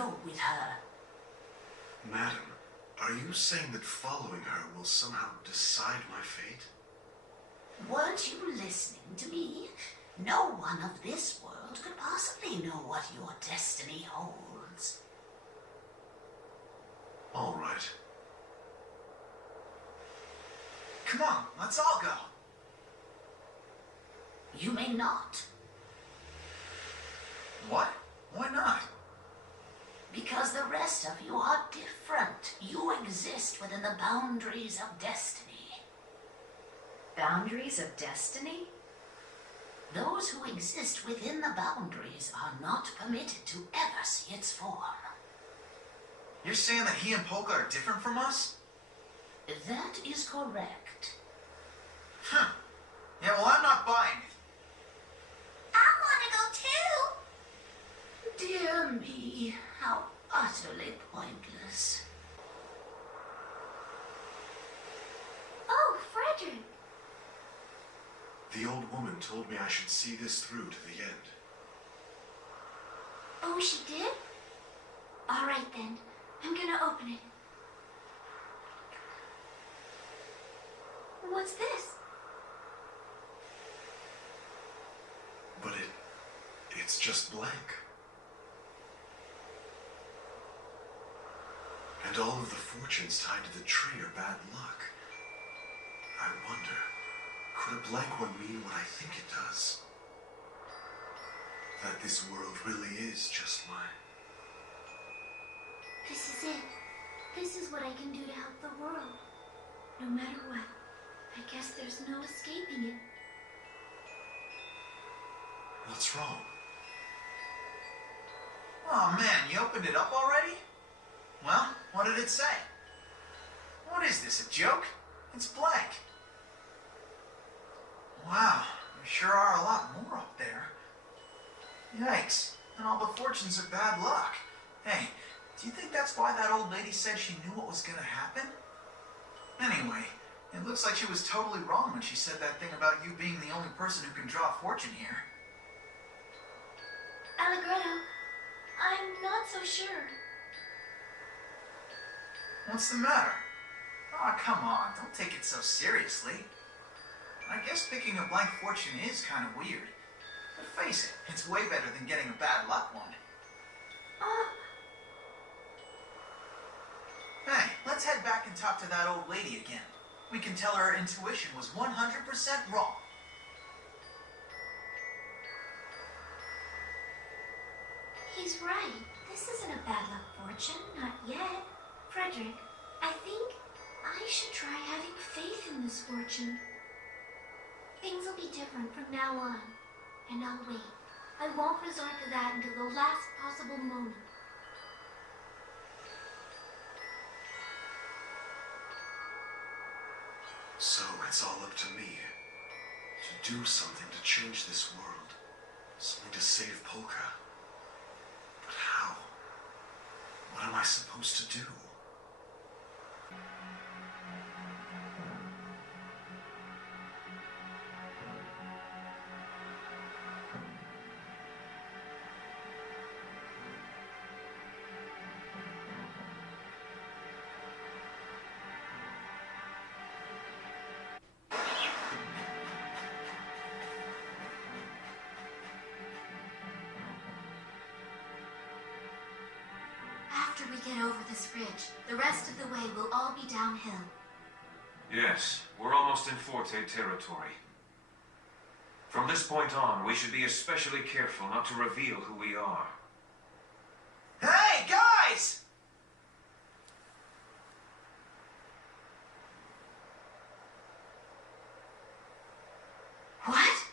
go with her. Madam, are you saying that following her will somehow decide my fate? Weren't you listening to me? No one of this world could possibly know what your destiny holds. All right. Come on, let's all go. You may not. What? Why not? Because the rest of you are different. You exist within the boundaries of destiny. Boundaries of destiny? Those who exist within the boundaries are not permitted to ever see its form. You're saying that he and Polka are different from us? That is correct. Huh. Yeah, well, I'm not buying it. I want to go too! Dear me, how utterly pointless. Oh, Frederick! The old woman told me I should see this through to the end. Oh, she did? All right, then. I'm gonna open it. What's this? But it's just blank. And all of the fortunes tied to the tree are bad luck. I wonder, could a blank one mean what I think it does? That this world really is just mine. This is it. This is what I can do to help the world. No matter what. I guess there's no escaping it. What's wrong? Oh man, you opened it up already? Well, what did it say? What is this, a joke? It's blank. Wow, there sure are a lot more up there. Yikes, and all the fortunes are bad luck. Hey, do you think that's why that old lady said she knew what was gonna happen? Anyway, it looks like she was totally wrong when she said that thing about you being the only person who can draw fortune here. Allegretto, I'm not so sure. What's the matter? Aw, come on, don't take it so seriously. I guess picking a blank fortune is kind of weird. But face it, it's way better than getting a bad luck one. Hey, let's head back and talk to that old lady again. We can tell her intuition was 100% wrong. He's right. This isn't a bad luck fortune, not yet. Frederick, I think I should try having faith in this fortune. Things will be different from now on, and I'll wait. I won't resort to that until the last possible moment. So it's all up to me to do something to change this world, something to save Polka. But how? What am I supposed to do? After we get over this ridge, the rest of the way will all be downhill. Yes, we're almost in Forte territory. From this point on, we should be especially careful not to reveal who we are. Hey, guys! What?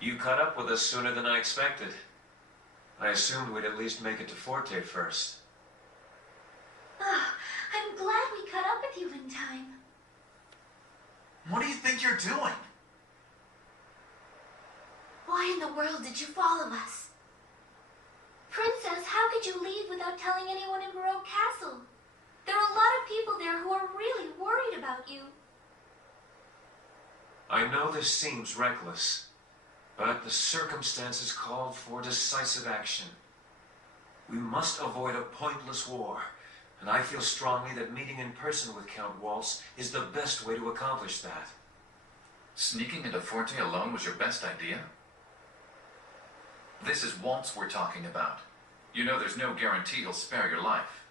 You caught up with us sooner than I expected. I assumed we'd at least make it to Forte first. I'm glad we caught up with you in time. What do you think you're doing? Why in the world did you follow us? Princess, how could you leave without telling anyone in Baroque Castle? There are a lot of people there who are really worried about you. I know this seems reckless, but the circumstances called for decisive action. We must avoid a pointless war, and I feel strongly that meeting in person with Count Waltz is the best way to accomplish that. Sneaking into Forte alone was your best idea? This is Waltz we're talking about. You know there's no guarantee he'll spare your life.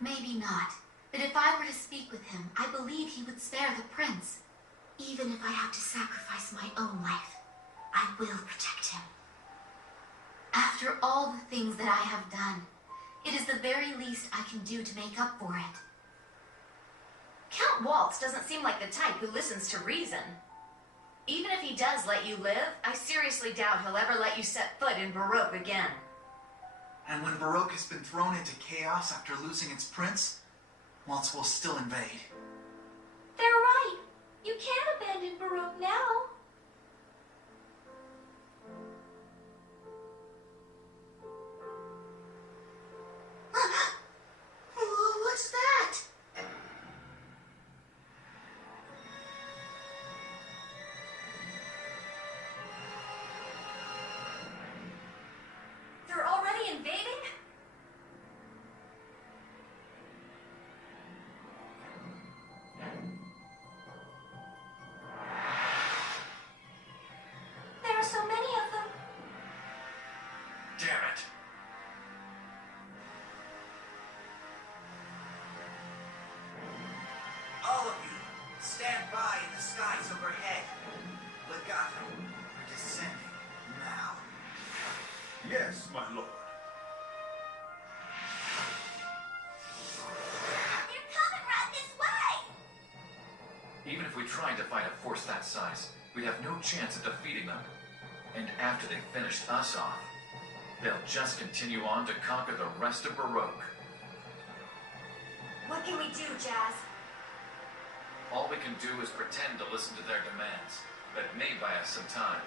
Maybe not. But if I were to speak with him, I believe he would spare the prince. Even if I have to sacrifice my own life, I will protect him. After all the things that I have done, it is the very least I can do to make up for it. Count Waltz doesn't seem like the type who listens to reason. Even if he does let you live, I seriously doubt he'll ever let you set foot in Baroque again. And when Baroque has been thrown into chaos after losing its prince, Waltz will still invade. They're right. You can't abandon Baroque now. What's that? They're already invading? There are so many of them. Damn it! All of you, stand by in the skies overhead. Legato, we're descending now. Yes, my lord. They're coming right this way. Even if we tried to fight a force that size, we'd have no chance of defeating them. And after they've finished us off, they'll just continue on to conquer the rest of Baroque. What can we do, Jazz? All we can do is pretend to listen to their demands. That may buy us some time.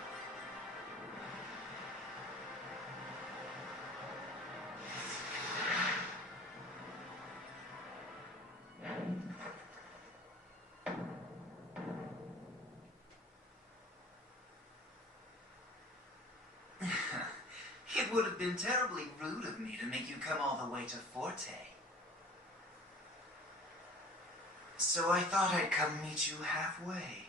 It would have been terribly rude of me to make you come all the way to Forte. So I thought I'd come meet you halfway.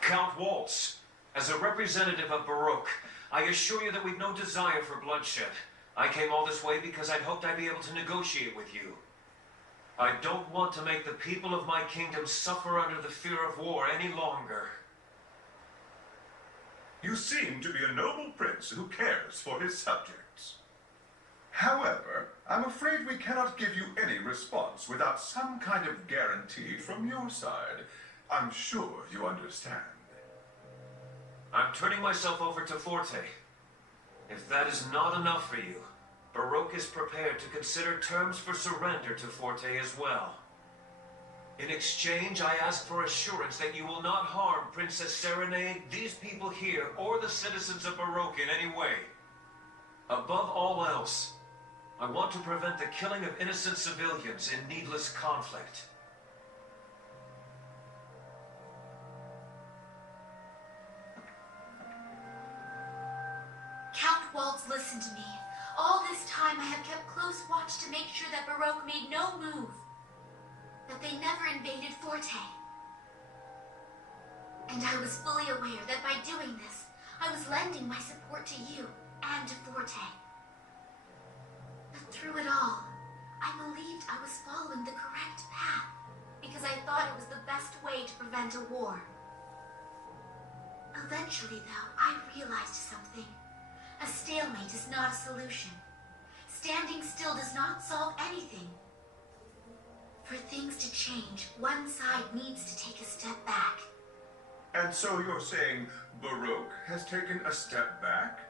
Count Waltz, as a representative of Baroque, I assure you that we've no desire for bloodshed. I came all this way because I'd hoped I'd be able to negotiate with you. I don't want to make the people of my kingdom suffer under the fear of war any longer. You seem to be a noble prince who cares for his subjects. However, I'm afraid we cannot give you any response without some kind of guarantee from your side. I'm sure you understand. I'm turning myself over to Forte. If that is not enough for you, Baroque is prepared to consider terms for surrender to Forte as well. In exchange, I ask for assurance that you will not harm Princess Serenade, these people here, or the citizens of Baroque in any way. Above all else, I want to prevent the killing of innocent civilians in needless conflict. Count Waltz, listen to me. All this time I have kept close watch to make sure that Baroque made no move. That they never invaded Forte. And I was fully aware that by doing this, I was lending my support to you and to Forte. But through it all, I believed I was following the correct path because I thought it was the best way to prevent a war. Eventually, though, I realized something. A stalemate is not a solution. Standing still does not solve anything. For things to change, one side needs to take a step back. And so you're saying Baroque has taken a step back?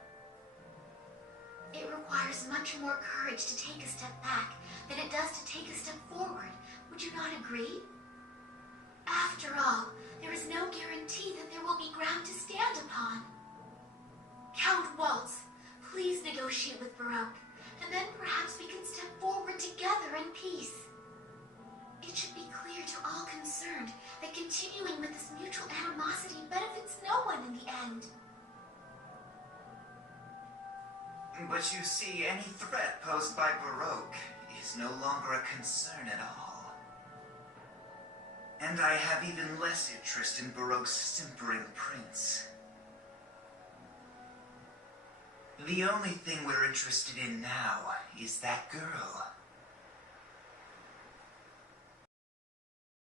It requires much more courage to take a step back than it does to take a step forward. Would you not agree? After all, there is no guarantee that there will be ground to stand upon. Count Waltz, please negotiate with Baroque, and then perhaps we can step forward together in peace. It should be clear to all concerned that continuing with this mutual animosity benefits no won in the end. But you see, any threat posed by Baroque is no longer a concern at all. And I have even less interest in Baroque's simpering prince. The only thing we're interested in now is that girl.